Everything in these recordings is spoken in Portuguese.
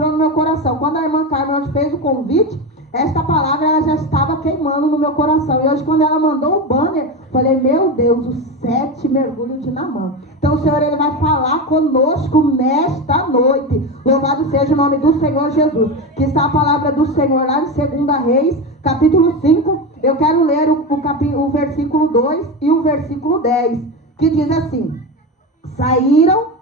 ministrou no meu coração. Quando a irmã Carmen fez o convite, esta palavra ela já estava queimando no meu coração. E hoje, quando ela mandou o banner, falei, meu Deus, os 7 mergulhos de Naamã. Então o Senhor, ele vai falar conosco nesta noite. Louvado seja o nome do Senhor Jesus. Que está a palavra do Senhor lá em 2 Reis, capítulo 5. Eu quero ler o versículo 2 e o versículo 10. Que diz assim: saíram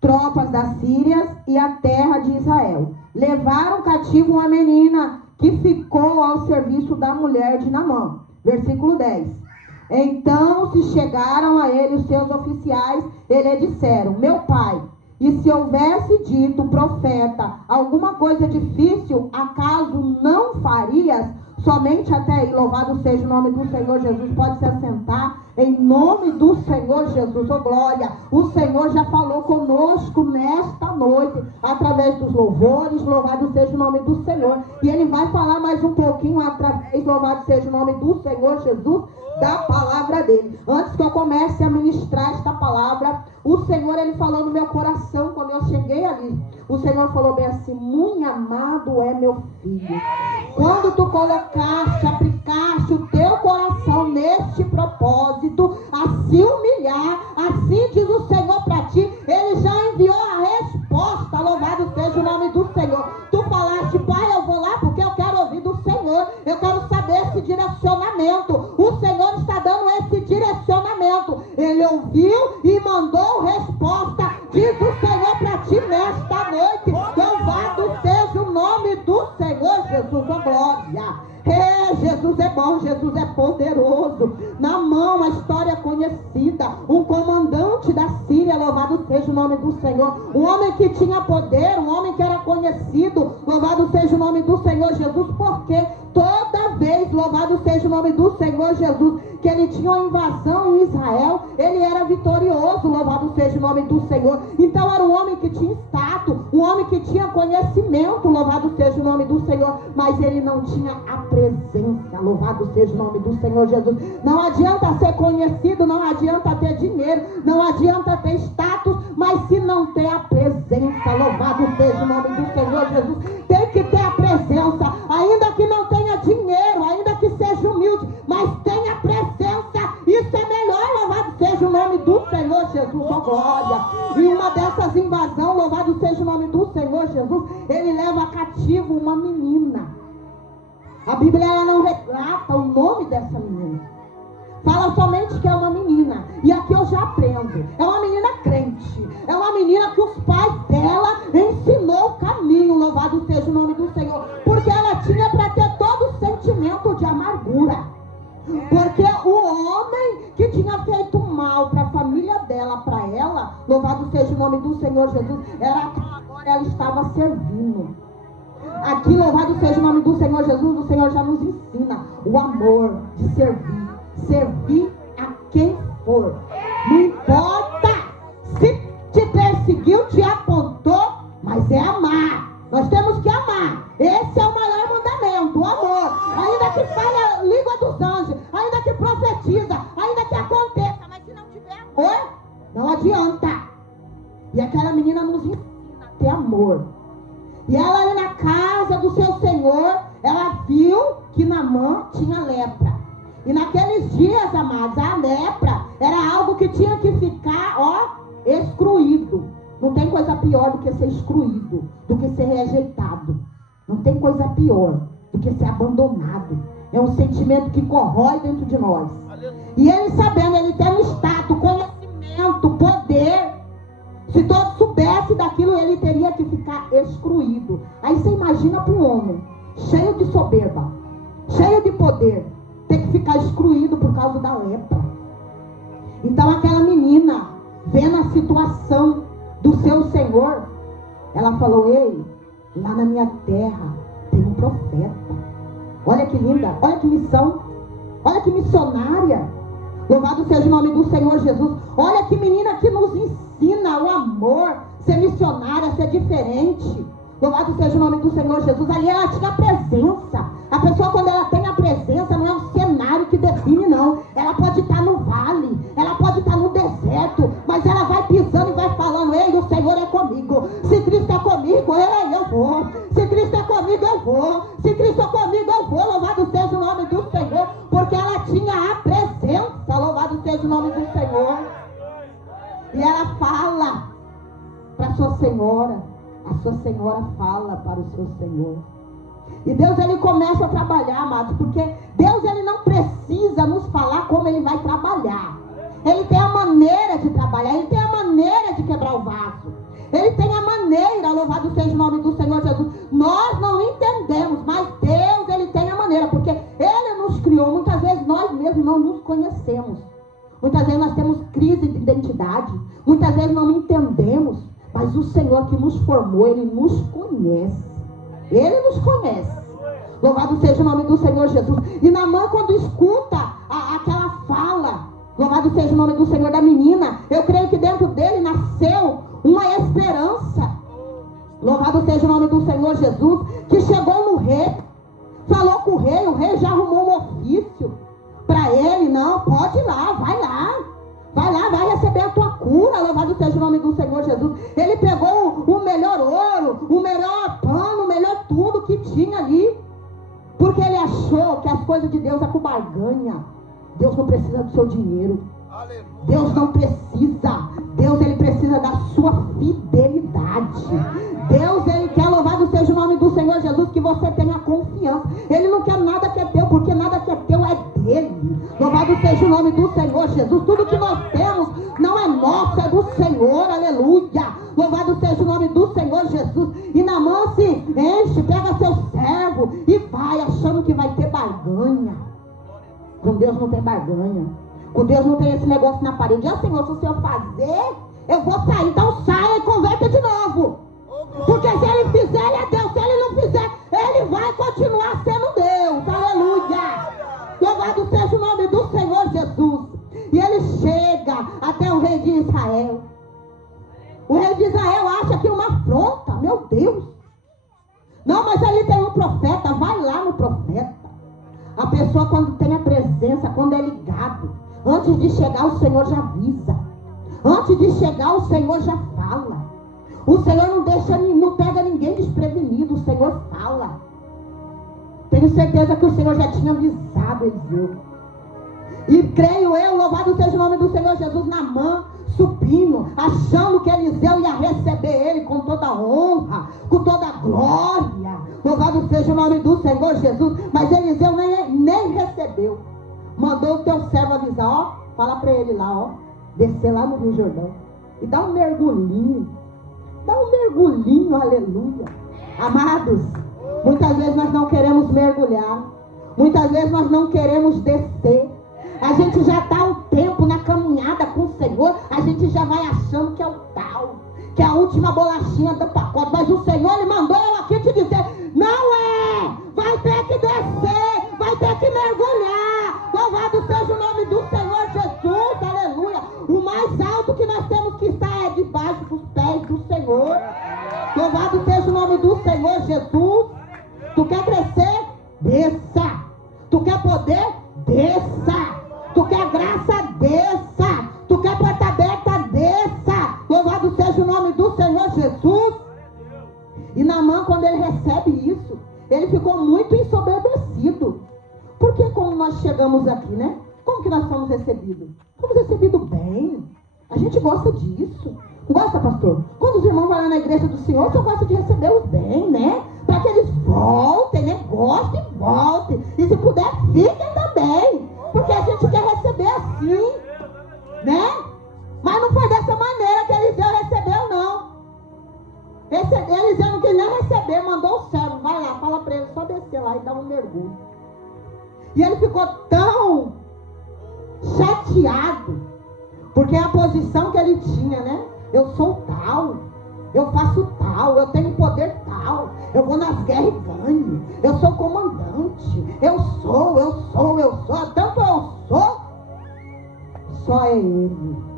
tropas da Síria e a terra de Israel. Levaram cativo uma menina que ficou ao serviço da mulher de Naamã. Versículo 10. Então se chegaram a ele os seus oficiais, e lhe disseram: meu pai, e se houvesse dito profeta alguma coisa difícil, acaso não farias? Somente até aí. Louvado seja o nome do Senhor Jesus. Pode se assentar em nome do Senhor Jesus. Oh glória, o Senhor já falou conosco nesta noite através dos louvores. Louvado seja o nome do Senhor. E Ele vai falar mais um pouquinho através, louvado seja o nome do Senhor Jesus, da palavra dele. Antes que eu comece a ministrar esta palavra, o Senhor, ele falou no meu coração quando eu cheguei ali. O Senhor falou bem assim: muito amado é meu filho. Quando tu colocaste, aplicaste o teu coração neste propósito, a se humilhar, assim diz o Senhor para ti, ele já enviou a resposta. Louvado seja o nome do Senhor. Tu falaste: pai, eu vou lá porque eu quero ouvir do Senhor, eu quero saber esse direcionamento. O Senhor está dando esse direcionamento. Ele ouviu e mandou resposta. Diz o Senhor para ti nesta noite: louvado seja o nome do Senhor Jesus. Oh glória. Jesus é bom, Jesus é poderoso. Naamã, uma história conhecida, um comandante da Síria, louvado seja o nome do Senhor, um homem que tinha poder, um homem que era conhecido, louvado seja o nome do Senhor Jesus, porque toda vez, louvado seja o nome do Senhor Jesus, que ele tinha uma invasão em Israel, ele era vitorioso, louvado seja o nome do Senhor. Então era um homem que tinha status, um homem que tinha conhecimento, louvado seja o nome do Senhor, mas ele não tinha a presença, louvado seja o nome do Senhor Jesus. Não adianta ser conhecido, não adianta ter dinheiro, não adianta ter status, mas se não ter a presença, louvado seja o nome do Senhor Jesus, tem que ter a presença, ainda que não tenha dinheiro, ainda que seja humilde, mas tenha presença. Isso é melhor, louvado seja o nome do Senhor Jesus, oh glória. E uma dessas invasões, louvado seja o nome do Senhor Jesus, ele leva cativo uma menina. A Bíblia, ela não relata o nome dessa menina, fala somente que é uma menina. E aqui eu já aprendo, é uma menina crente, é uma menina que os pais dela ensinou o caminho, louvado seja o nome do Senhor, porque ela tinha para ter todo o sentimento de amargura, porque o homem que tinha feito mal para a família dela, para ela, louvado seja o nome do Senhor Jesus, era que agora ela estava servindo. Aqui, louvado seja o nome do Senhor Jesus, o Senhor já nos ensina o amor de servir, servir a quem for, não importa se te perseguiu, te apontou, mas é amar. Nós temos que amar. Esse é o maior mandamento, o amor. Ainda que fale a língua dos anjos, ainda que profetiza, ainda que aconteça, mas se não tiver amor, não adianta. E aquela menina nos ensina a ter amor. E ela ali na casa do seu senhor, ela viu que Naamã tinha lepra. E naqueles dias, amados, a lepra era algo que tinha que ficar, excluído. Não tem coisa pior do que ser excluído, do que ser rejeitado. Não tem coisa pior do que ser abandonado. É um sentimento que corrói dentro de nós. E ele sabendo, ele tem status, conhecimento, poder. Se todos soubessem daquilo, ele teria que ficar excluído. Aí você imagina para um homem cheio de soberba, cheio de poder, ter que ficar excluído por causa da lepra. Então aquela menina, vendo a situação do seu senhor, ela falou: ei, lá na minha terra tem um profeta. Olha que linda, olha que missão, olha que missionária. Louvado seja o nome do Senhor Jesus. Olha que menina que nos ensina o amor, ser missionária, ser diferente. Louvado seja o nome do Senhor Jesus. Ali ela tinha presença. A pessoa, quando ela tem a presença, não é um cenário que define, não. Ela pode estar no vale, ela pode estar no deserto, mas ela vai pisando e vai falando: ei, o Senhor é comigo. Se Cristo é comigo, ei, eu vou. Se Cristo é comigo, eu vou. Se Cristo é comigo, eu vou. Louvado seja o nome do Senhor. Porque ela tinha a presença. Louvado seja o nome do Senhor. E ela fala para a sua senhora. A sua senhora fala para o seu Senhor. E Deus, ele começa a trabalhar, amados. Porque Deus, ele não precisa nos falar como ele vai trabalhar. Ele tem a maneira de trabalhar. Ele tem a maneira de quebrar o vaso. Ele tem a maneira, louvado seja o nome do Senhor Jesus. Nós não entendemos, mas Deus, ele tem a maneira. Porque ele nos criou. Muitas vezes nós mesmos não nos conhecemos. Muitas vezes nós temos crise de identidade. Muitas vezes não entendemos. Mas o Senhor que nos formou, ele nos conhece. Ele nos conhece. Louvado seja o nome do Senhor Jesus. E Naamã, quando escuta aquela fala, louvado seja o nome do Senhor, da menina, eu creio que dentro dele nasceu uma esperança. Louvado seja o nome do Senhor Jesus. Que chegou no rei, falou com o rei já arrumou um ofício para ele. Não, pode ir lá, vai lá. Vai lá, vai receber a tua cura. Louvado seja o nome do Senhor Jesus. Ele pegou o melhor ouro, o melhor pano, o melhor tudo que tinha ali. Porque ele achou que as coisas de Deus é com barganha. Deus não precisa do seu dinheiro. Deus não precisa. Deus, ele precisa da sua fidelidade. Deus, ele quer, louvado seja o nome do Senhor Jesus, que você tenha confiança. Ele não quer nada que é teu, porque nada que é teu é dele. Louvado seja o nome do Senhor Jesus. Tudo que nós temos não é nosso, é do Senhor. Aleluia. Louvado seja o nome do Senhor Jesus. E Naamã se enche, pega seu servo e vai achando que vai ter barganha. Com Deus não tem barganha. Com Deus não tem esse negócio na parede. Ah, Senhor, se o Senhor fazer, eu vou sair. Então saia e converta de novo. Porque se ele fizer, ele é Deus. Se ele não fizer, ele vai continuar sendo Deus. Aleluia. Louvado seja o nome do Senhor Jesus. E ele chega até o rei de Israel. O rei de Israel acha que é uma afronta. Meu Deus. Não, mas ali tem um profeta. Vai lá no profeta. A pessoa, quando tem a presença, quando é ligado, antes de chegar o Senhor já avisa. Antes de chegar o Senhor já fala. O Senhor não deixa, não pega ninguém desprevenido. O Senhor fala. Tenho certeza que o Senhor já tinha avisado Eliseu. E creio eu, louvado seja o nome do Senhor Jesus, Naamã subindo, achando que Eliseu ia receber ele com toda a honra, com toda a glória. Louvado seja o nome do Senhor Jesus. Mas Eliseu nem recebeu. Mandou o teu servo avisar, ó, fala para ele lá, ó, descer lá no Rio Jordão e dá um mergulhinho. Dá um mergulhinho, aleluia. Amados, muitas vezes nós não queremos mergulhar. Muitas vezes nós não queremos descer. A gente já está um tempo na caminhada com o Senhor. A gente já vai achando que é o tal, que é a última bolachinha do pacote. Mas o Senhor, ele mandou eu aqui te dizer, não é. Vai ter que descer, vai ter que mergulhar. Louvado seja o nome do Senhor Jesus, aleluia. O mais alto que nós temos que estar é debaixo dos pés do Senhor. Louvado seja o nome do Senhor Jesus. Tu quer crescer? Desça. Tu quer poder? Desça. Tu quer graça? Desça. Tu quer porta aberta? Desça. Louvado seja o nome do Senhor Jesus. E Naamã, quando ele recebe isso, ele ficou muito ensoberbecido. Porque como nós chegamos aqui, né? Como que nós fomos recebidos? Fomos recebidos bem. A gente gosta disso. Gosta, pastor? Quando os irmãos vão lá na igreja do Senhor, você gosta de recebê-los bem, né? Para que eles voltem, né? Gostem e voltem. E se puder, fiquem também. Porque a gente quer receber assim, né? Mas não foi dessa maneira que Eliseu recebeu, não. Eliseu não quis nem receber, mandou o servo. Vai lá, fala para ele só descer lá e dar um mergulho. E ele ficou tão chateado, porque a posição que ele tinha, né? Eu sou tal, eu faço tal, eu tenho poder tal, eu vou nas guerras e ganho, eu sou comandante, eu sou, tanto eu sou, só é ele.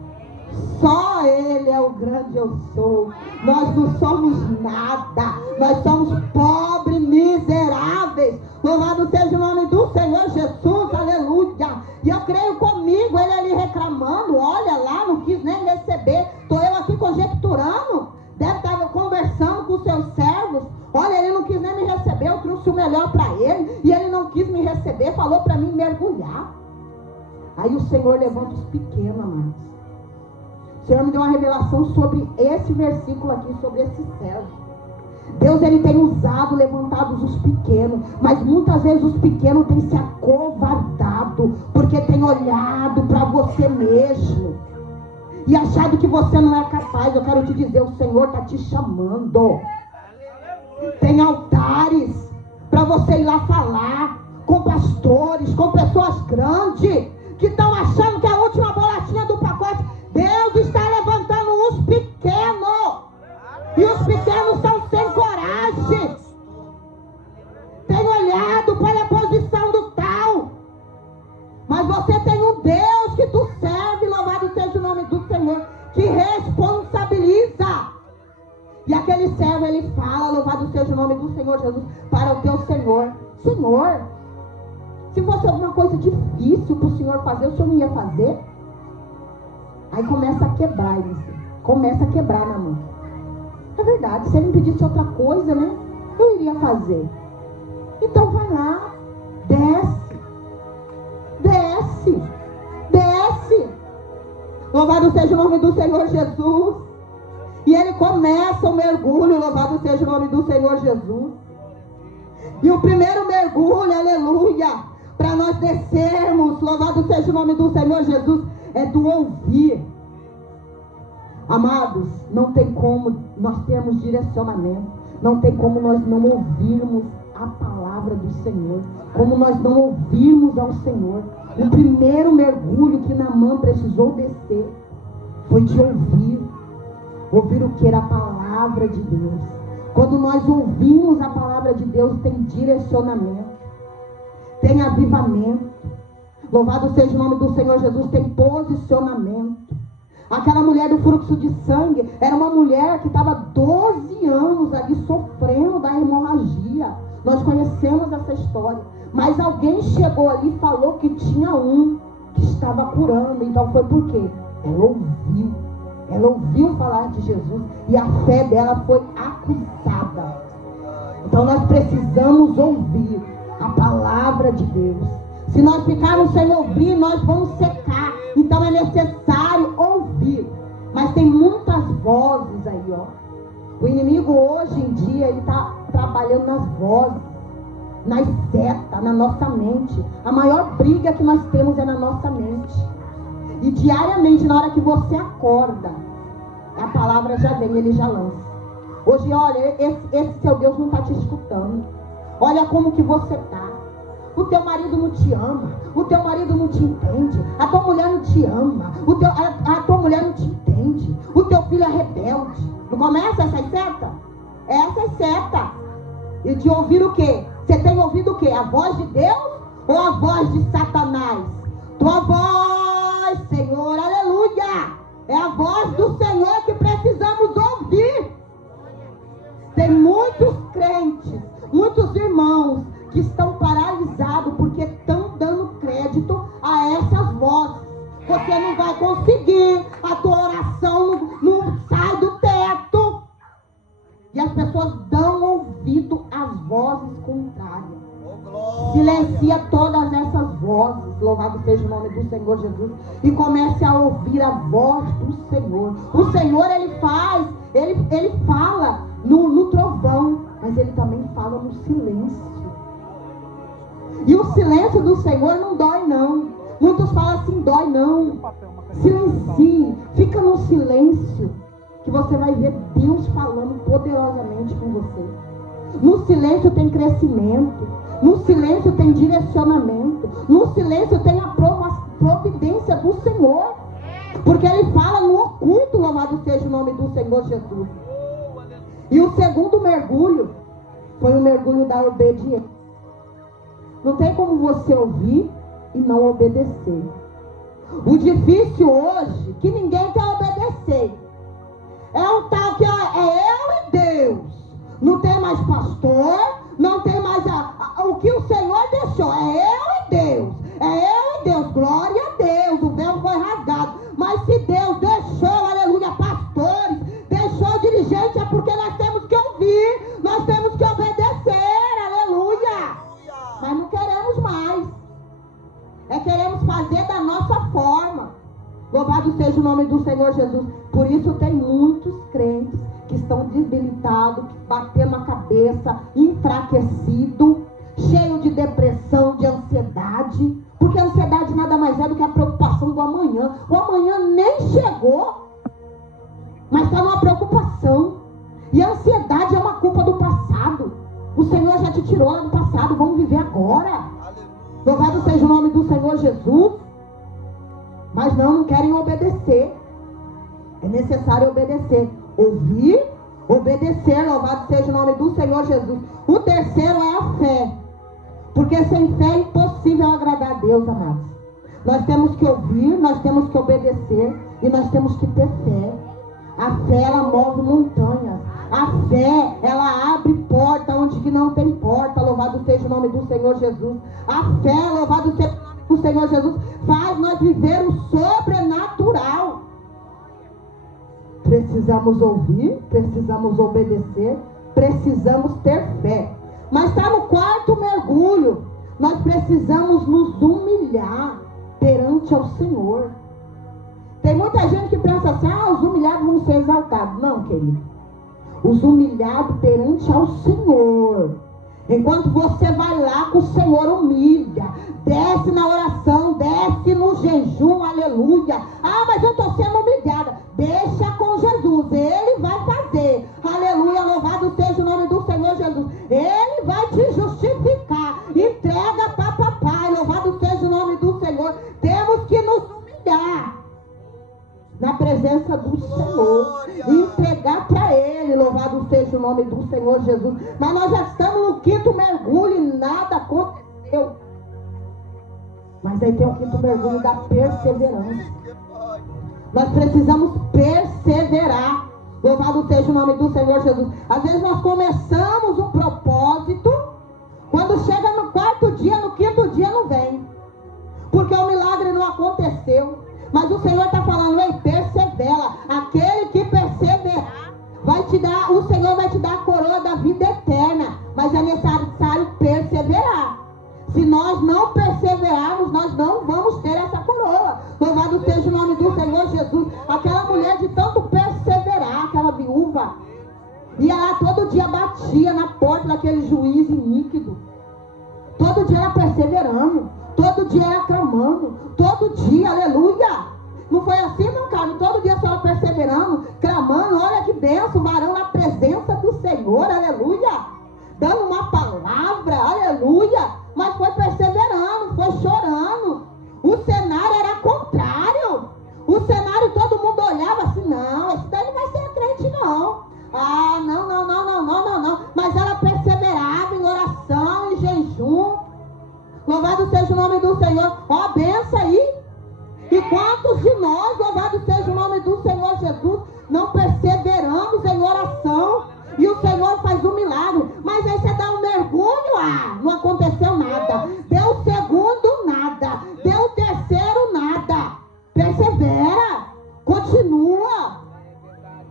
Só ele é o grande eu sou. Nós não somos nada. Nós somos pobres, miseráveis. Louvado seja o nome do Senhor Jesus, aleluia. E eu creio comigo, ele ali reclamando, olha lá, não quis nem receber. Estou eu aqui conjecturando. Deve estar conversando com os seus servos. Olha, ele não quis nem me receber, eu trouxe o melhor para ele, e ele não quis me receber, falou para mim mergulhar. Aí o Senhor levanta os pequenos, amados. O Senhor me deu uma revelação sobre esse versículo aqui, sobre esse servo. Deus, ele tem usado, levantados os pequenos, mas muitas vezes os pequenos têm se acovardado, porque tem olhado para você mesmo e achado que você não é capaz. Eu quero te dizer, o Senhor está te chamando. Tem altares para você ir lá falar com pastores, com pessoas grandes, que estão achando que é a última bolachinha do pacote. Deus está levantando os pequenos, e os pequenos estão sem coragem, tem olhado para a posição do tal, mas você tem um Deus que tu serve, louvado seja o nome do Senhor, que responsabiliza. E aquele servo, ele fala, louvado seja o nome do Senhor Jesus, para o teu Senhor: Senhor, se fosse alguma coisa difícil para o Senhor fazer, o Senhor não ia fazer? Aí começa a quebrar isso, começa a quebrar na mão. É verdade, se ele me pedisse outra coisa, né, eu iria fazer. Então vai lá, desce, desce, desce. Louvado seja o nome do Senhor Jesus. E ele começa o mergulho, louvado seja o nome do Senhor Jesus. E o primeiro mergulho, aleluia, para nós descermos, louvado seja o nome do Senhor Jesus, é do ouvir. Amados, não tem como nós termos direcionamento, não tem como nós não ouvirmos a palavra do Senhor, como nós não ouvirmos ao Senhor. O primeiro mergulho que Naamã precisou descer foi de ouvir. Ouvir o que era a palavra de Deus. Quando nós ouvimos a palavra de Deus, tem direcionamento, tem avivamento. Louvado seja o nome do Senhor Jesus, tem posicionamento. Aquela mulher do fluxo de sangue era uma mulher que estava 12 anos ali sofrendo da hemorragia. Nós conhecemos essa história. Mas alguém chegou ali e falou que tinha um que estava curando. Então foi por quê? Ela ouviu. Ela ouviu falar de Jesus e a fé dela foi acusada. Então nós precisamos ouvir a palavra de Deus. Se nós ficarmos sem ouvir, nós vamos secar. Então é necessário ouvir. Mas tem muitas vozes aí, ó. O inimigo hoje em dia, ele está trabalhando nas vozes, nas setas, na nossa mente. A maior briga que nós temos é na nossa mente. E diariamente, na hora que você acorda, a palavra já vem, ele já lança. Hoje, olha, esse seu Deus não está te escutando. Olha como que você está. O teu marido não te ama, o teu marido não te entende, a tua mulher não te ama, a tua mulher não te entende, o teu filho é rebelde. Não começa essas setas? Essas setas. E de ouvir o quê? Você tem ouvido o quê? A voz de Deus ou a voz de Satanás? Tua voz, Senhor, aleluia. É a voz do Senhor que precisamos ouvir. Tem muitos crentes, muitos irmãos que estão paralisados porque estão dando crédito a essas vozes. Você não vai conseguir, a tua oração não sai do teto. E as pessoas dão ouvido às vozes contrárias. Silencia todas essas vozes, louvado seja o nome do Senhor Jesus, e comece a ouvir a voz do Senhor. O Senhor, ele fala no trovão, mas ele também fala no silêncio. E o silêncio do Senhor não dói não. Muitos falam assim, dói não. Silencie, fica no silêncio, que você vai ver Deus falando poderosamente com você. No silêncio tem crescimento, no silêncio tem direcionamento, no silêncio tem a providência do Senhor, porque ele fala no oculto, louvado seja o nome do Senhor Jesus. E o segundo mergulho foi o mergulho da obediência. Não tem como você ouvir e não obedecer. O difícil hoje, que ninguém quer obedecer, é um tal que é eu e Deus. Não tem mais pastor, não tem mais o que o Senhor deixou. É eu e Deus. É eu e Deus. Glória a Deus. O véu foi rasgado. Mas se Deus deixou, aleluia, pastores, deixou dirigente, é porque nós temos que ouvir. Nós temos Louvado seja o nome do Senhor Jesus. Por isso tem muitos crentes que estão debilitados, batendo a cabeça, enfraquecidos, cheio de depressão, de ansiedade. Porque a ansiedade nada mais é do que a preocupação do amanhã. O amanhã nem chegou, mas está numa preocupação. E a ansiedade é uma culpa do passado. O Senhor já te tirou lá do passado, vamos viver agora. Louvado seja o nome do Senhor Jesus. Mas não querem obedecer. É necessário obedecer. Ouvir, obedecer. Louvado seja o nome do Senhor Jesus. O terceiro é a fé. Porque sem fé é impossível agradar a Deus, amados. Nós temos que ouvir, nós temos que obedecer e nós temos que ter fé. A fé, ela move montanhas. A fé, ela abre porta onde que não tem porta. Louvado seja o nome do Senhor Jesus. A fé, louvado seja o nome do Senhor Jesus, faz nós viver o sobrenatural. Precisamos ouvir, precisamos obedecer, precisamos ter fé. Mas está no quarto mergulho. Nós precisamos nos humilhar perante ao Senhor. Tem muita gente que pensa assim, os humilhados vão ser exaltados. Não, querido. Os humilhados perante ao Senhor. Enquanto você vai lá com o Senhor, humilha. Desce na oração, desce no jejum, aleluia. Mas eu estou sendo humilhada. Deixa com Jesus, Ele vai fazer. Aleluia, louvado seja o nome do Senhor Jesus. Ele vai te justificar. Entrega para papai, louvado seja o nome do Senhor. Temos que nos humilhar na presença do Senhor, entregar para Ele, louvado seja o nome do Senhor Jesus. Mas nós já estamos no quinto mergulho e nada aconteceu. Mas aí tem o quinto mergulho da perseverança. Nós precisamos perseverar, louvado seja o nome do Senhor Jesus. Às vezes nós começamos um propósito, quando chega no quarto dia, no quinto dia não vem, porque o milagre não aconteceu. Mas o Senhor está falando, ei, persevera. Aquele que perseverar, o Senhor vai te dar a coroa da vida eterna. Mas é necessário perseverar. Se nós não perseverarmos, nós não vamos ter essa coroa. Louvado seja o nome do Senhor Jesus. Aquela mulher, de tanto perseverar, aquela viúva, ia lá todo dia, batia na porta daquele juiz iníquido. Todo dia ela perseverando. Todo dia ela clamando. Todo dia, aleluia. Não foi assim, não, Carlos? Todo dia só ela perseverando, clamando. Olha que benção, varão na presença do Senhor, aleluia. Dando uma palavra, aleluia. Mas foi perseverando, foi chorando. O cenário era contrário. O cenário, todo mundo olhava assim, não, esse daí não vai ser crente, não. Não. Mas ela perseverava em oração, em jejum. Louvado seja o nome do Senhor. Ó, benção aí. E quantos de nós, louvado seja o nome do Senhor Jesus, não perseveramos em oração e o Senhor faz um milagre. Mas aí você dá um mergulho, não aconteceu nada. Deu o segundo, nada. Deu o terceiro, nada. Persevera, continua.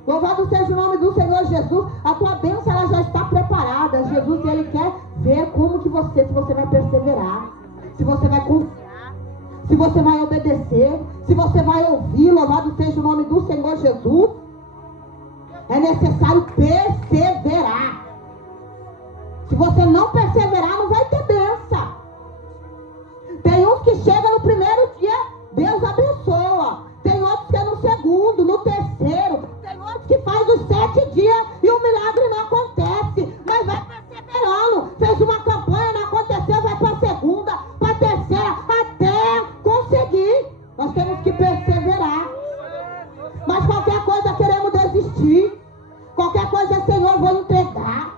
Louvado seja o nome do Senhor Jesus. A tua bênção, ela já está preparada. Jesus, Ele quer ver como que se você vai perseverar, se você vai confiar, se você vai obedecer, se você vai ouvir. Louvado seja o nome do Senhor Jesus. É necessário perseverar. Se você não perseverar, não vai ter bênção. Tem uns que chegam no primeiro dia, Deus abençoa. Tem outros que é no segundo, no terceiro. Tem outros que faz os 7 dias e o milagre não acontece. Mas vai perseverando. Fez uma campanha, não aconteceu, vai para a segunda, para a terceira, até conseguir. Nós temos que perseverar. Mas qualquer coisa queremos desistir. Qualquer coisa, Senhor, vou entregar.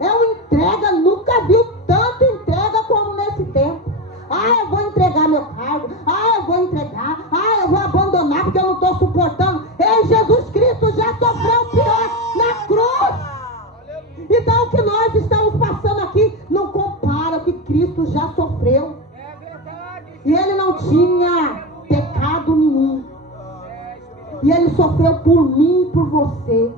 Entrega, nunca vi tanto entrega como nesse tempo. Eu vou entregar meu cargo. Eu vou entregar. Eu vou abandonar porque eu não estou suportando. Ei, Jesus Cristo já sofreu o pior na cruz. Então o que nós estamos passando aqui não compara o que Cristo já sofreu. E Ele não tinha pecado nenhum. E Ele sofreu por mim e por você.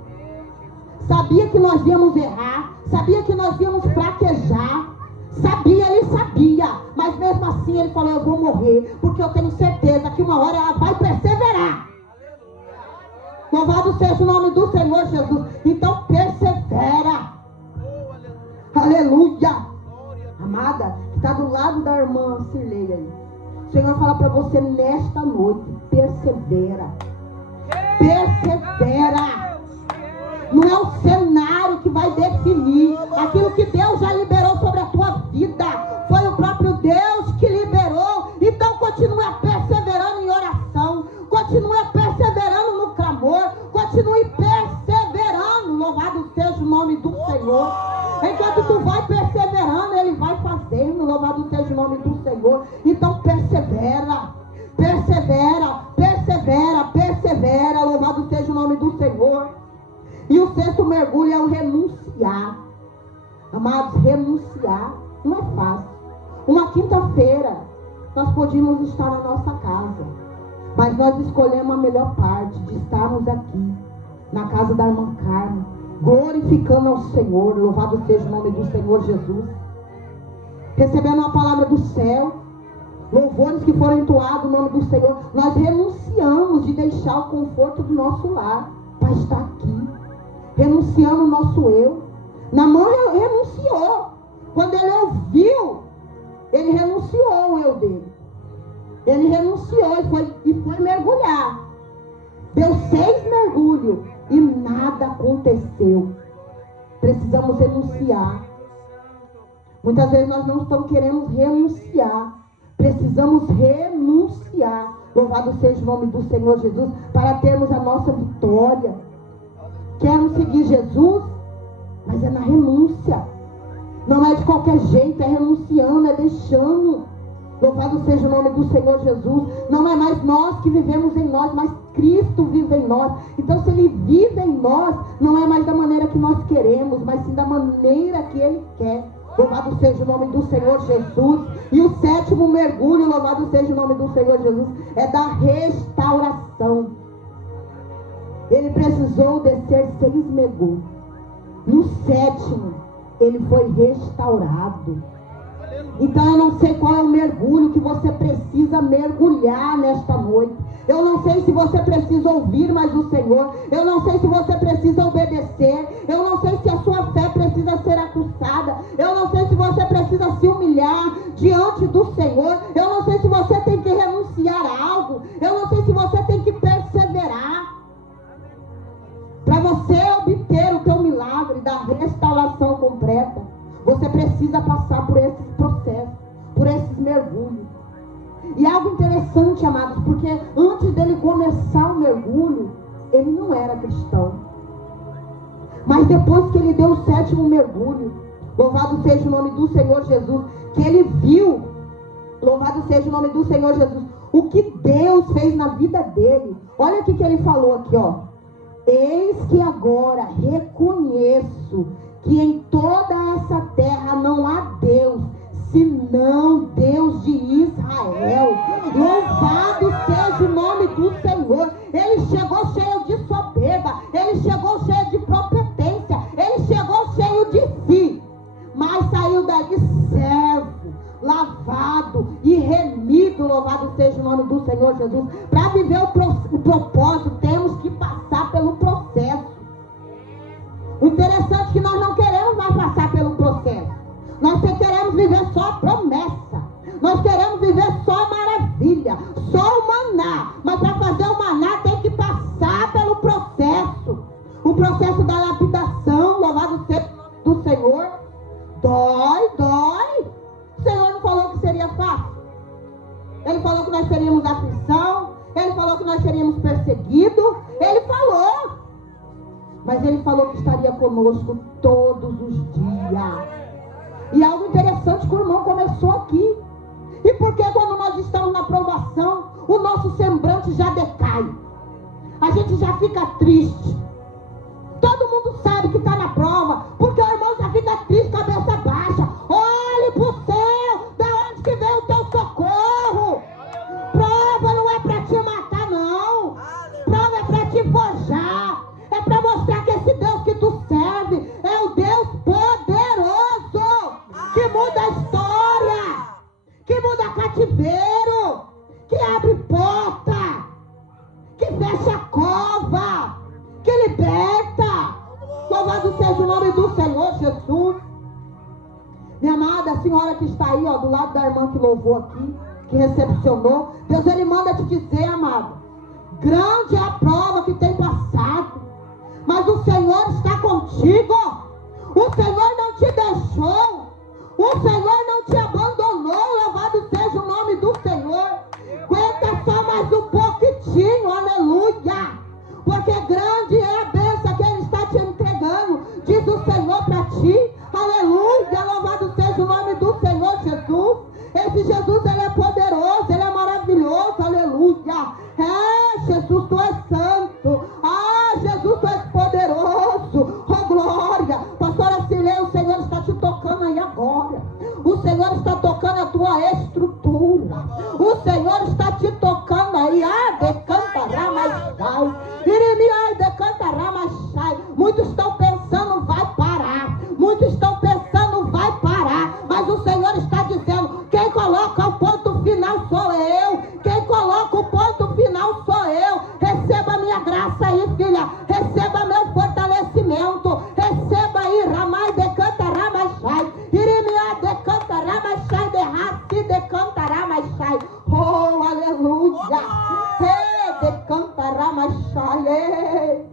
Sabia que nós íamos errar. Sabia que nós íamos fraquejar. Ele sabia. Mas mesmo assim Ele falou, eu vou morrer. Porque eu tenho certeza que uma hora ela vai perseverar. Louvado seja o nome do Senhor Jesus. Então persevera. Aleluia. Amada, que está do lado da irmã Cirlei aí. O Senhor fala para você nesta noite: persevera. Persevera. Não é o cenário que vai definir. Aquilo que Deus já liberou sobre a tua vida, foi o próprio Deus que liberou. Então continue perseverando em oração. Continue perseverando no clamor. Continue perseverando. Louvado seja o nome do Senhor. Enquanto tu vai perseverando, Ele vai fazendo. Louvado seja o nome do Senhor. Então persevera. Persevera, persevera, persevera. Louvado seja o nome do Senhor. E o sexto mergulho é o renunciar. Amados, renunciar não é fácil. Uma quinta-feira nós podíamos estar na nossa casa, mas nós escolhemos a melhor parte de estarmos aqui na casa da irmã Carmen, glorificando ao Senhor. Louvado seja o nome do Senhor Jesus, recebendo a palavra do céu, louvores que foram entoados no nome do Senhor. Nós renunciamos de deixar o conforto do nosso lar para estar aqui, renunciando o nosso eu. Naamã renunciou. Quando ele ouviu, ele renunciou o eu dele. Ele renunciou e foi mergulhar. Deu 6 mergulhos e nada aconteceu. Precisamos renunciar. Muitas vezes nós não estamos querendo renunciar. Precisamos renunciar. Louvado seja o nome do Senhor Jesus, para termos a nossa vitória. Quero seguir Jesus, mas é na renúncia. Não é de qualquer jeito, é renunciando, é deixando. Louvado seja o nome do Senhor Jesus. Não é mais nós que vivemos em nós, mas Cristo vive em nós. Então se Ele vive em nós, não é mais da maneira que nós queremos, mas sim da maneira que Ele quer. Louvado seja o nome do Senhor Jesus. E o sétimo mergulho, louvado seja o nome do Senhor Jesus, é da restauração. Ele precisou descer 6 mergulhos. No sétimo, ele foi restaurado. Então eu não sei qual é o mergulho que você precisa mergulhar nesta noite. Eu não sei se você precisa ouvir mais o Senhor. Eu não sei se você precisa obedecer. Eu não sei se a sua fé precisa ser acuçada. Eu não sei se você precisa se humilhar diante do Senhor. Eu não sei se você tem que renunciar a algo. Eu não sei se você tem que perseverar. Para você obter o teu milagre da restauração completa, você precisa passar por esses processos, por esses mergulhos. E algo interessante, amados, porque antes dele começar o mergulho, ele não era cristão. Mas depois que ele deu o sétimo mergulho, louvado seja o nome do Senhor Jesus, que ele viu, louvado seja o nome do Senhor Jesus, o que Deus fez na vida dele. Olha o que ele falou aqui, ó. Eis que agora reconheço que em toda essa terra não há Deus, senão Deus de Israel. Louvado seja o nome do Senhor. Ele chegou cheio de soberba, ele chegou cheio de propetência, ele chegou cheio de si, mas saiu dali servo, lavado e remido. Louvado seja o nome do Senhor Jesus. Para viver o propósito, temos que passar pelo processo. O interessante é que nós não queremos mais passar pelo processo. Nós queremos viver só a promessa. Nós queremos viver só a maravilha, só o maná. Mas para fazer o maná tem que passar pelo processo. O processo da lapidação. Louvado seja o nome do Senhor. Dói, dói. O Senhor não falou que seria fácil. Ele falou que nós teríamos aflição. Ele falou que nós seríamos perseguidos. Ele falou. Mas ele falou que estaria conosco todos os dias. E algo interessante que o irmão começou aqui. E porque quando nós estamos na provação, o nosso semblante já decai. A gente já fica triste. Todo mundo sabe que está na prova, porque o irmão já fica triste, cabeça baixa. Olhe para o céu, da onde que vem o teu socorro? Prova não é para te matar, não. Prova é para te forjar. É para mostrar que esse Deus que tu serve é o Deus poderoso, que muda a história, que muda cativeiro, que abre porta, que fecha a cova. amada, a senhora que está aí, ó, do lado da irmã que louvou aqui, que recepcionou, Deus, Ele manda te dizer, amada, grande é a prova que tem passado, mas o Senhor está contigo. O Senhor não te deixou. O Senhor não te abandonou. Louvado seja o nome do Senhor. Aguenta só mais um pouquinho, aleluia. Porque grande é a bênção que Ele está te entregando, diz o Senhor para ti. Aleluia, louvado seja o nome do Senhor Jesus. Esse Jesus, Ele é poderoso, Ele é maravilhoso, aleluia. É, Jesus, Tu és santo. Ah, Jesus, Tu és poderoso. Oh, glória. Pastora Cilene, o Senhor está te tocando aí agora. O Senhor está tocando a tua estrutura. O Senhor está te tocando aí. Ah, decantará mais sai. Irimiai, decantará mais sai. Muitos estão pensando, vai parar. Muitos estão pensando, vai parar. Mas o Senhor está dizendo, quem coloca o ponto final sou eu. Quem coloca o ponto final sou eu. Receba a minha graça aí, filha. Receba meu fortalecimento. Receba aí, Ramai decantará mais sai. Irimiai decantará mais sai. Derrace decantará mais sai. Oh, aleluia. Decantará mais sai.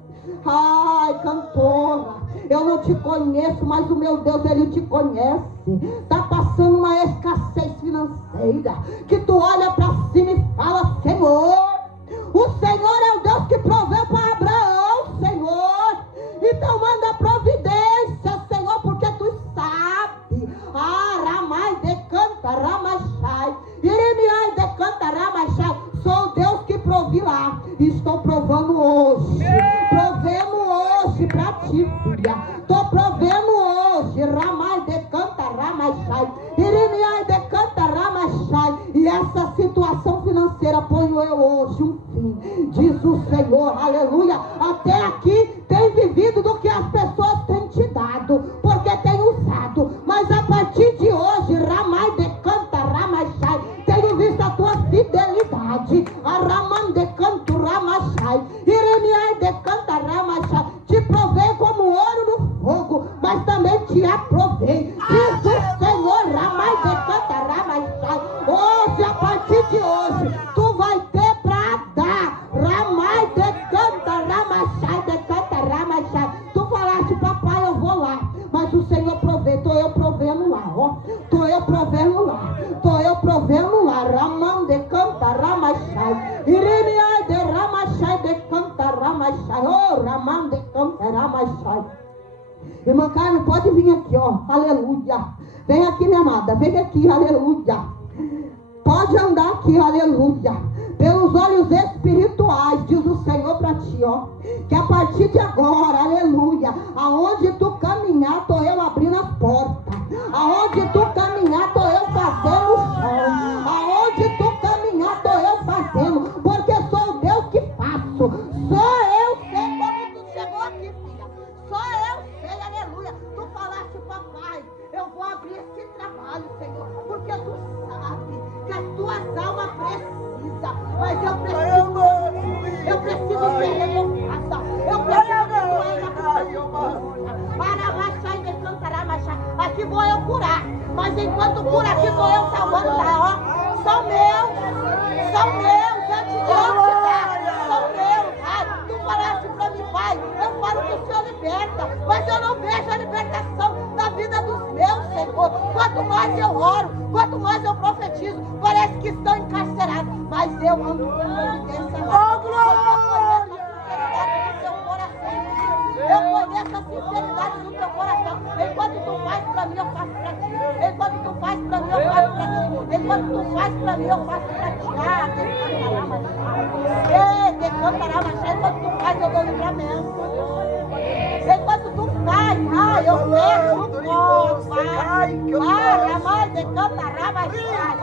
Ai, cantora, eu não te conheço, mas o meu Deus, Ele te conhece. Está passando uma escassez financeira, que tu olha para cima e fala, Senhor, o Senhor é o Deus que proveu para Abraão, Senhor. Então manda providência, Senhor, porque tu sabe. Ah, Ramai decanta, Ramachai, Iremiai decanta, Ramachai. Sou o Deus que provi lá. Estou provando hoje. Provendo hoje para ti, filha. Estou provendo hoje. Ramai decanta, Ramachai, Iremiai decanta, Ramachai. E essa situação financeira ponho eu hoje um fim. Diz o Senhor, aleluia. Até aqui tem vivido do que as pessoas têm te dado, porque tem usado. Mas a partir de hoje, Ramai decanta, Ramachai, tenho visto a tua fidelidade. A Raman decanto, Ramachai, Iremiai decanta, Ramachai. Te provei como ouro no fogo, mas também te aprovei. Diz o Senhor, Ramai decanta, Ramachai. Hoje, a partir de hoje, tu vai ter para dar. Ramai decanta, Ramachai, decanta, Ramachai. Tu falaste, papai, eu vou lá. Mas o Senhor provê, estou eu provendo lá, ó. Estou eu provendo lá. Estou eu provendo lá. Raman decanta, Ramachai. Irimiai de Ramachai decanta, Ramachai. Oh, Raman decanta, Ramachai. Irmã Carmen, pode vir aqui, ó. Aleluia. Vem aqui, minha amada. Vem aqui, aleluia. Pode andar aqui, aleluia. Pelos olhos espirituais, diz o Senhor para ti, ó. Que a partir de agora, aleluia, aonde tu caminhar, estou eu abrindo as portas. Aonde tu caminhar, estou eu fazendo o chão. Aonde tu caminhar, estou eu fazendo. Porque sou o Deus que faço. Só eu sei como tu chegou aqui, filha. Só eu sei, aleluia. Tu falaste, papai, eu vou abrir esse trabalho, Senhor. Porque tu sabe que as tuas almas precisam. Mas eu preciso ser renovada. Eu preciso que tu aqui vou eu curar. Mas enquanto cura aqui, estou eu salvando lá, ó. São meus, antes de eu te dar. São meus. Ah, tu falaste para mim, pai, eu falo que o Senhor liberta, mas eu não vejo a libertação na vida dos meus, Senhor. Quanto mais eu oro, quanto mais eu profetizo, parece que estão encarcerados. Mas eu ando com providência lá. Eu conheço a sinceridade do teu coração. Enquanto tu faz para mim, eu faço para ti. Enquanto tu faz para mim, eu faço para ti. Enquanto tu faz para mim, eu faço para ti. Ah, decantará machado. Enquanto tu faz, eu dou livramento. Enquanto tu faz, eu fecho o mais decantará machado.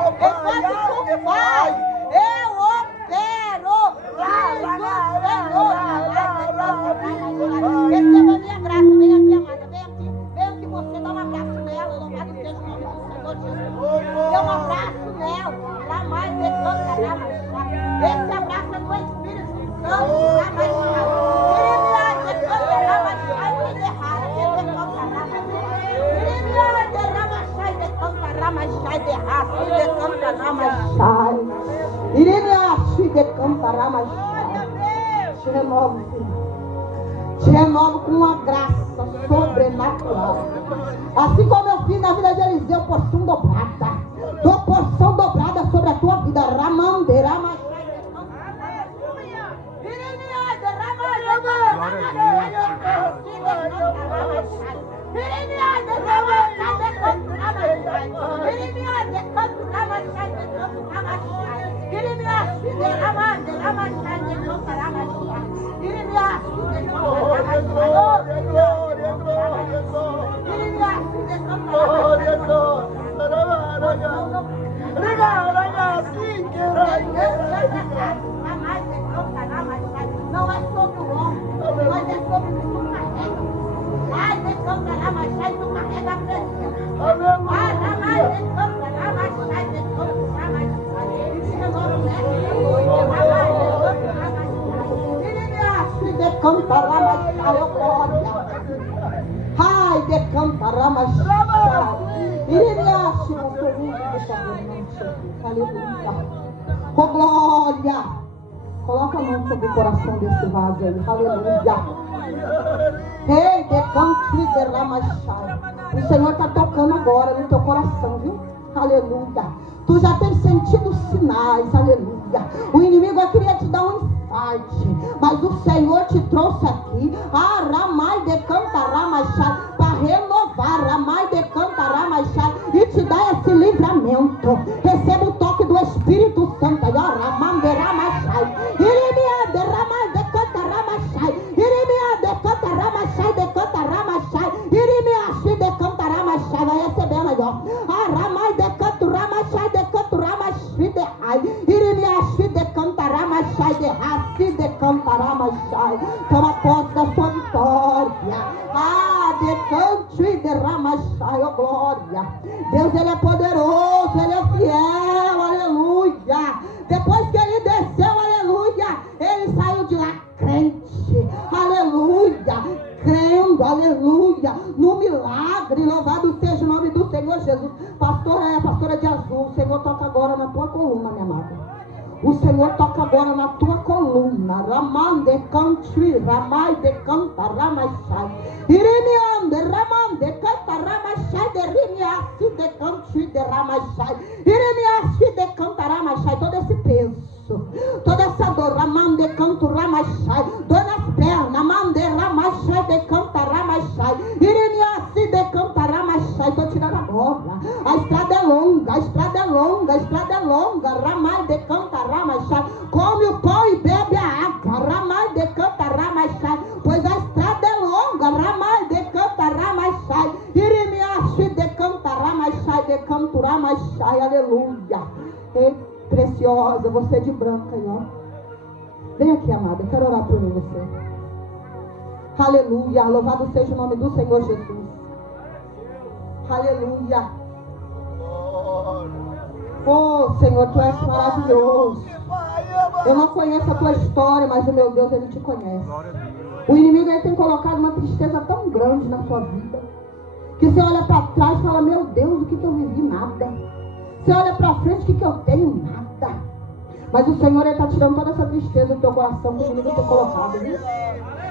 Enquanto tu faz, eu opero. Receba a minha graça, vem aqui, amada, vem aqui você, dá um abraço nela, louvado seja o nome do Senhor Jesus. Dê um abraço nela, lá mais decanta, lá mais chá. Esse abraço é do Espírito Santo, lá mais chá. Ele decanta, lá mais chá, e derrama, ele decanta, lá mais chá. Ele derrama, chá, e decanta, Te renovo, Senhor. Te renovo com uma graça sobrenatural. Assim como eu fiz na vida de Eliseu, porção dobrada. Dou porção dobrada sobre a tua vida. Ramandeira, não é sobre o homem, mas é sobre o que tu carrega. Ai, decanta lá, mas sai, tu carrega a presença. Ai, mais decanta lá, mas sai, decanta lá, mas sai. E te renova nessa noite. Decanta lá, mas sai, eu glória. Ai, decanta lá, mas sai. Iriache, não sou muito dessa noite. Aleluia. Oh, glória. Coloca a mão sobre o coração desse vaso aí. Aleluia. Ei, decante derramachai. O Senhor está tocando agora no teu coração, viu? Aleluia. Tu já tem sentido sinais. Aleluia. O inimigo queria te dar um infarte, mas o Senhor te trouxe aqui. Ah, ramai decanta ramachai, para renovar. Ramai decanta ramachai e te dar esse livramento. Receba o toque do Espírito Santo. Ramande ramachai. Vai recebendo aí, ó. Ramai decanto ramachai decanto ramachai de ai. Irimiashi decanta ramachai de raci decanta ramachai. Toma posse da sua vitória. Decante de ramachai, ó glória. Deus, ele é poderoso, ele é fiel, aleluia. Depois que ele desceu, aleluia, ele saiu de lá crente, aleluia, crendo, aleluia, no milagre. Louvado seja o nome do Senhor Jesus. Pastora de azul, o Senhor toca agora na tua coluna, minha amada. O Senhor toca agora na tua coluna. Ramande country, ramai de canta, ramachai. Irimiande, ramande canta, ramachai, de rimiaci de country, de ramachai. Irimiaci de canta, ramachai. Todo esse peso, toda essa dor, ramande canto, ramachai. Dor nas pernas, mande ramachai, de canta, ramachai. Irimiaci de canta, ramachai. Estou tirando agora. A estrada é longa, a estrada é longa, a estrada é longa. Ramai de canta, ramachai. Come o pão e bebe a água. Ramai de canta, ramachai. Pois a estrada é longa. Ramai de canta, ramachai. Irimiashi de canta, ramachai, de canto, ramachai. Aleluia. Ei, preciosa, você de branca aí, ó. Vem aqui, amada, eu quero orar por você. Aleluia. Louvado seja o nome do Senhor Jesus. Aleluia. Oh, Senhor, tu és maravilhoso. Eu não conheço a tua história, mas o meu Deus, ele te conhece. O inimigo, ele tem colocado uma tristeza tão grande na sua vida, que você olha para trás e fala: meu Deus, o que eu vivi? Nada. Você olha para frente, o que eu tenho? Nada. Mas o Senhor, ele está tirando toda essa tristeza do teu coração que o inimigo tem colocado, viu?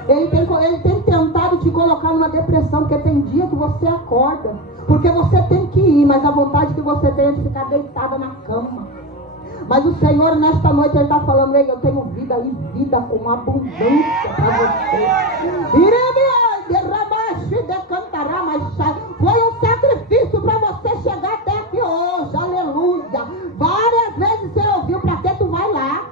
Ele tem tentado te colocar numa depressão, porque tem dia que você acorda, porque você tem que ir, mas a vontade que você tem é de ficar deitada na cama. Mas o Senhor, nesta noite, ele está falando: ei, eu tenho vida e vida com abundância para você. Foi um sacrifício para você chegar até aqui hoje, aleluia. Várias vezes você ouviu: para que tu vai lá?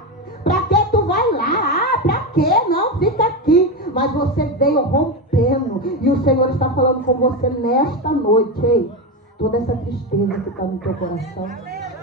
Para que tu vai lá? Para que? Não, fica aqui. Mas você veio rompendo, e o Senhor está falando com você nesta noite: ei, toda essa tristeza que está no teu coração,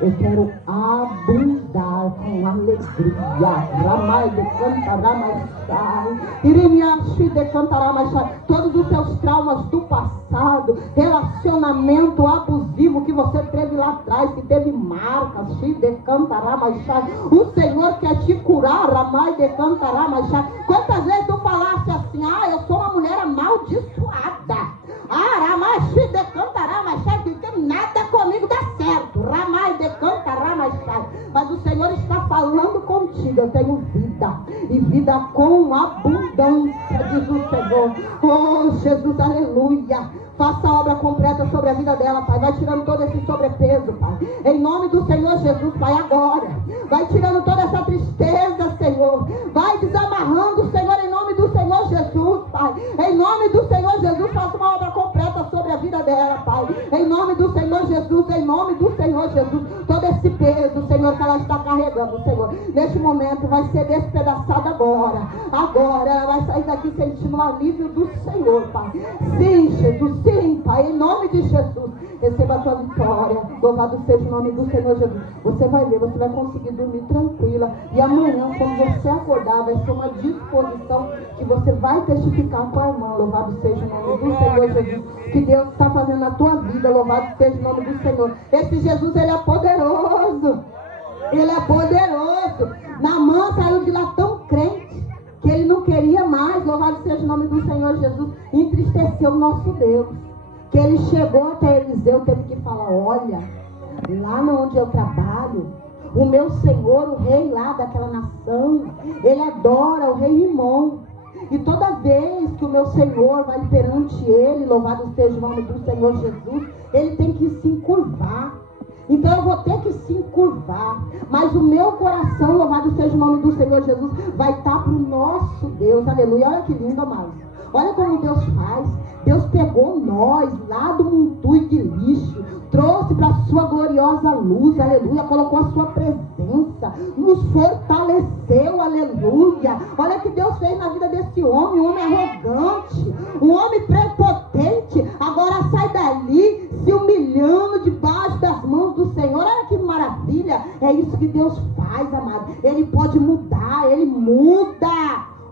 eu quero abundar com alegria. Ramai de cantaramachai. Irimiashi de cantaramachai. Todos os seus traumas do passado, relacionamento abusivo que você teve lá atrás, que teve marcas, de cantaramachai. O Senhor quer te curar. Ramai de cantaramachai. Quantas vezes tu falaste assim: eu sou uma mulher amaldiçoada. Ramashi de cantaramachai, porque nada comigo dá certo. Ramai de cantaramachai. Mas o Senhor está falando contigo: eu tenho vida vida e vida com abundância, diz o Senhor. Oh, Jesus, aleluia. Faça a obra completa sobre a vida dela, Pai. Vai tirando todo esse sobrepeso, Pai. Em nome do Senhor Jesus, Pai, agora. Vai tirando toda essa tristeza, Senhor. Vai desamarrando, Senhor, em nome do Senhor Jesus, Pai. Em nome do Senhor Jesus, faça uma obra completa sobre a vida dela, Pai. Em nome do Senhor Jesus, em nome do Senhor Jesus. Todo esse peso, Senhor, que ela está carregando, Senhor, neste momento vai ser despedaçado agora. Agora ela vai sair daqui sentindo o alívio do Senhor, Pai. Sim, Jesus, sim, Pai, em nome de Jesus. Receba a tua vitória. Louvado seja o nome do Senhor Jesus. Você vai ver, você vai conseguir dormir tranquila. E amanhã, quando você acordar, vai ser uma disposição que você vai testificar com a irmã. Louvado seja o nome do Senhor Jesus. Que Deus está fazendo na tua vida. Louvado seja o nome do Senhor. Esse Jesus, ele é poderoso. Ele é poderoso. Naamã saiu de lá tão crente que ele não queria mais. Louvado seja o nome do Senhor Jesus. Entristeceu o nosso Deus. Que ele chegou até Eliseu, teve que falar: olha, lá onde eu trabalho, o meu senhor, o rei lá daquela nação, ele adora o rei Rimon. E toda vez que o meu senhor vai perante ele, louvado seja o nome do Senhor Jesus, ele tem que se encurvar. Então eu vou ter que se encurvar. Mas o meu coração, louvado seja o nome do Senhor Jesus, vai estar para o nosso Deus. Aleluia. Olha que lindo, amados. Olha como Deus faz. Deus pegou nós lá do monturo de lixo, trouxe para a sua gloriosa luz, aleluia, colocou a sua presença, nos fortaleceu, aleluia. Olha o que Deus fez na vida desse homem, um homem arrogante, um homem prepotente, agora sai dali se humilhando debaixo das mãos do Senhor. Olha que maravilha, é isso que Deus faz, amado. Ele pode mudar, ele muda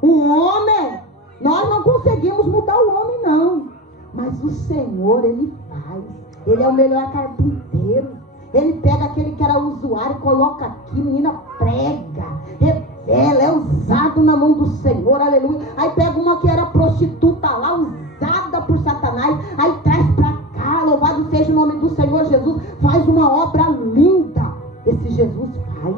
o homem. Nós não conseguimos mudar o homem, não. Mas o Senhor, ele faz. Ele é o melhor carpinteiro. Ele pega aquele que era usuário, coloca aqui, menina, prega, revela, é usado na mão do Senhor, aleluia. Aí pega uma que era prostituta lá, usada por Satanás, aí traz pra cá, louvado seja o nome do Senhor Jesus. Faz uma obra linda. Esse Jesus faz.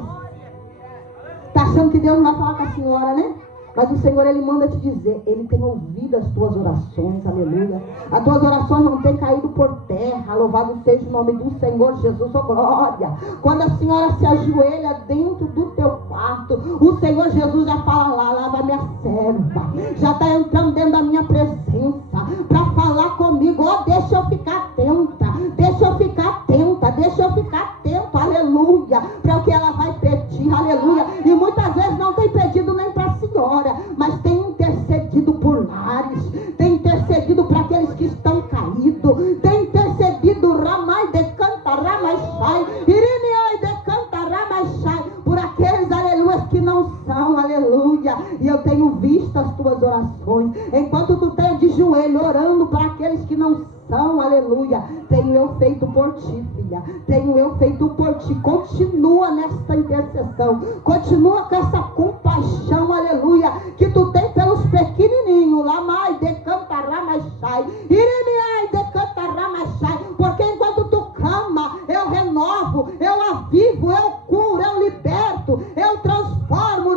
Tá achando que Deus não vai falar com a senhora, né? Mas o Senhor, ele manda te dizer, ele tem ouvido as tuas orações, aleluia. As tuas orações não têm caído por terra, louvado seja o nome do Senhor Jesus, oh glória. Quando a senhora se ajoelha dentro do teu quarto, o Senhor Jesus já fala lá, lava minha serva, já está entrando dentro da minha presença, para falar comigo. Oh, deixa eu ficar atenta, deixa eu ficar atenta, deixa eu ficar atento, aleluia, para o que ela vai pedir, aleluia. E muitas vezes não tem pedido nem para a senhora, mas tem intercedido por lares, tem intercedido para aqueles que estão caídos, tem intercedido Ramai de Canta Ramachai, Irimiai de Canta Ramachai, por aqueles, aleluia, que não são, aleluia. E eu tenho visto as tuas orações, enquanto tu estás de joelho orando para aqueles que não são, aleluia. Tenho eu feito por ti, filha, tenho eu feito por ti. Continua nesta intercessão, continua com essa compaixão, aleluia, que tu tem pelos pequenininhos. Lamai de cantaramachai, irimiai de cantaramachai, porque enquanto tu clama, eu renovo, eu avivo, eu curo, eu liberto, eu transformo.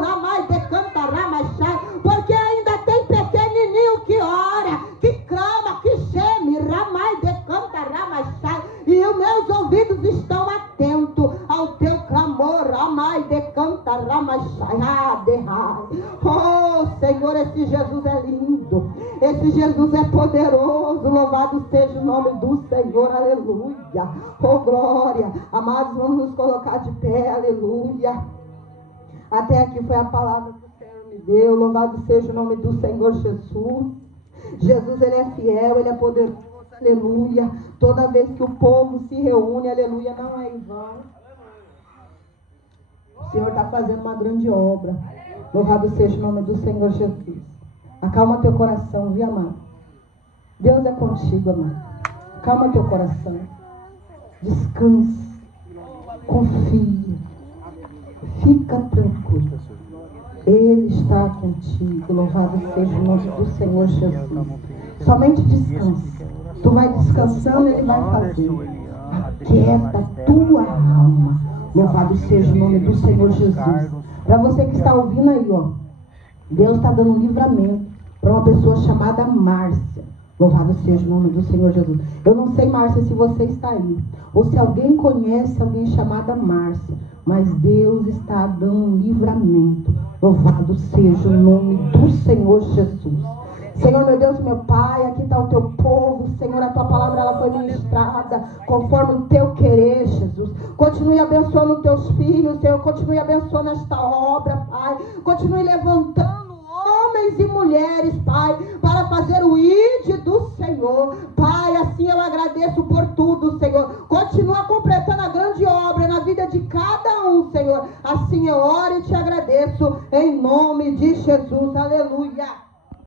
Ramai de cantaramachai, porque ainda tem pequenininho que ora, que clama, que geme. Ramai de cantaramachai, e os meus ouvidos estão atentos ao teu clamor. Ramai de cantaramachai, oh Senhor, esse Jesus é lindo, esse Jesus é poderoso, louvado seja o nome do Senhor, aleluia, oh glória. Amados, vamos nos colocar de pé, aleluia. Até aqui foi a palavra que o Senhor me deu, louvado seja o nome do Senhor Jesus. Jesus, ele é fiel, ele é poderoso, aleluia. Toda vez que o povo se reúne, aleluia, não é em vão. O Senhor está fazendo uma grande obra. Louvado seja o nome do Senhor Jesus. Acalma teu coração, viu, amado? Deus é contigo, amado. Acalma teu coração. Descanse. Confia. Fica tranquilo. Ele está contigo. Louvado seja o nome do Senhor Jesus. Somente descansa. Tu vai descansando, ele vai fazer. Aquieta a tua alma. Louvado seja o nome do Senhor Jesus. Para você que está ouvindo aí, ó, Deus está dando um livramento para uma pessoa chamada Márcia. Louvado seja o nome do Senhor Jesus. Eu não sei, Márcia, se você está aí, ou se alguém conhece alguém chamada Márcia, mas Deus está dando um livramento. Louvado seja o nome do Senhor Jesus. Senhor, meu Deus, meu Pai, aqui está o teu povo. Senhor, a tua palavra ela foi ministrada conforme o teu querer, Jesus. Continue abençoando os teus filhos, Senhor. Continue abençoando esta obra, Pai. Continue levantando homens e mulheres, Pai, para fazer o ID do Senhor. Pai, assim eu agradeço por tudo, Senhor. Continua completando a grande obra na vida de cada um, Senhor. Assim eu oro e te agradeço em nome de Jesus. Aleluia.